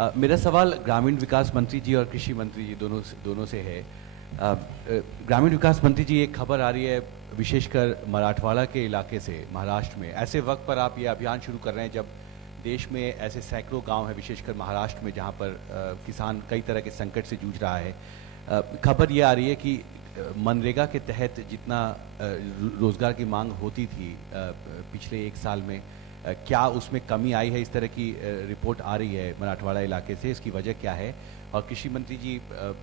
मेरा सवाल ग्रामीण विकास मंत्री जी और कृषि मंत्री जी दोनों से है। ग्रामीण विकास मंत्री जी, एक खबर आ रही है विशेषकर मराठवाड़ा के इलाके से, महाराष्ट्र में। ऐसे वक्त पर आप ये अभियान शुरू कर रहे हैं जब देश में ऐसे सैकड़ों गांव हैं, विशेषकर महाराष्ट्र में, जहां पर किसान कई तरह के संकट से जूझ रहा है। खबर ये आ रही है कि मनरेगा के तहत जितना रोजगार की मांग होती थी पिछले एक साल में, क्या उसमें कमी आई है? इस तरह की रिपोर्ट आ रही है मराठवाड़ा इलाके से। इसकी वजह क्या है? और कृषि मंत्री जी,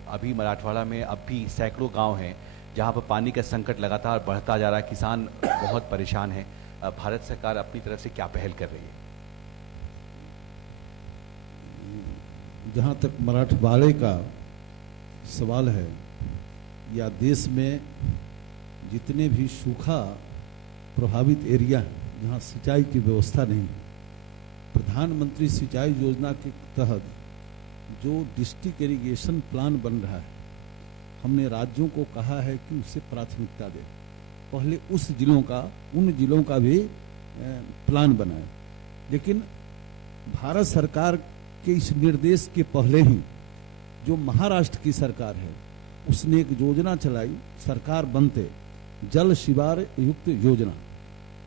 अभी मराठवाड़ा में अब भी सैकड़ों गांव हैं जहां पर पानी का संकट लगातार बढ़ता जा रहा है, किसान बहुत परेशान हैं। भारत सरकार अपनी तरफ से क्या पहल कर रही है? जहाँ तक मराठवाड़े का सवाल है, या देश में जितने भी सूखा प्रभावित एरिया हैं जहाँ सिंचाई की व्यवस्था नहीं, प्रधानमंत्री सिंचाई योजना के तहत जो डिस्ट्रिक्ट इरिगेशन प्लान बन रहा है, हमने राज्यों को कहा है कि उसे प्राथमिकता दें। पहले उन जिलों का भी प्लान बनाए। लेकिन भारत सरकार के इस निर्देश के पहले ही जो महाराष्ट्र की सरकार है उसने एक योजना चलाई, सरकार बनते जल शिवार युक्त योजना,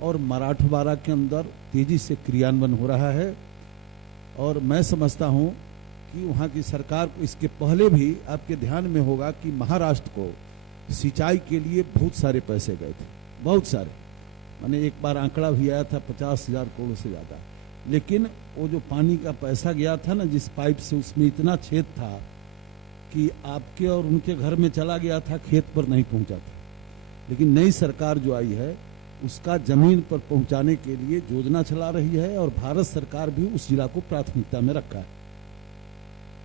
और मराठवाड़ा के अंदर तेजी से क्रियान्वयन हो रहा है। और मैं समझता हूं कि वहां की सरकार को, इसके पहले भी आपके ध्यान में होगा कि महाराष्ट्र को सिंचाई के लिए बहुत सारे पैसे गए थे, बहुत सारे। मैंने एक बार आंकड़ा भी आया था 50,000 करोड़ से ज्यादा। लेकिन वो जो पानी का पैसा गया था ना, जिस पाइप से, उसमें इतना छेद था कि आपके और उनके घर में चला गया था, खेत पर नहीं पहुंचा था। लेकिन नई सरकार जो आई है उसका जमीन पर पहुंचाने के लिए योजना चला रही है, और भारत सरकार भी उस जिला को प्राथमिकता में रखा है।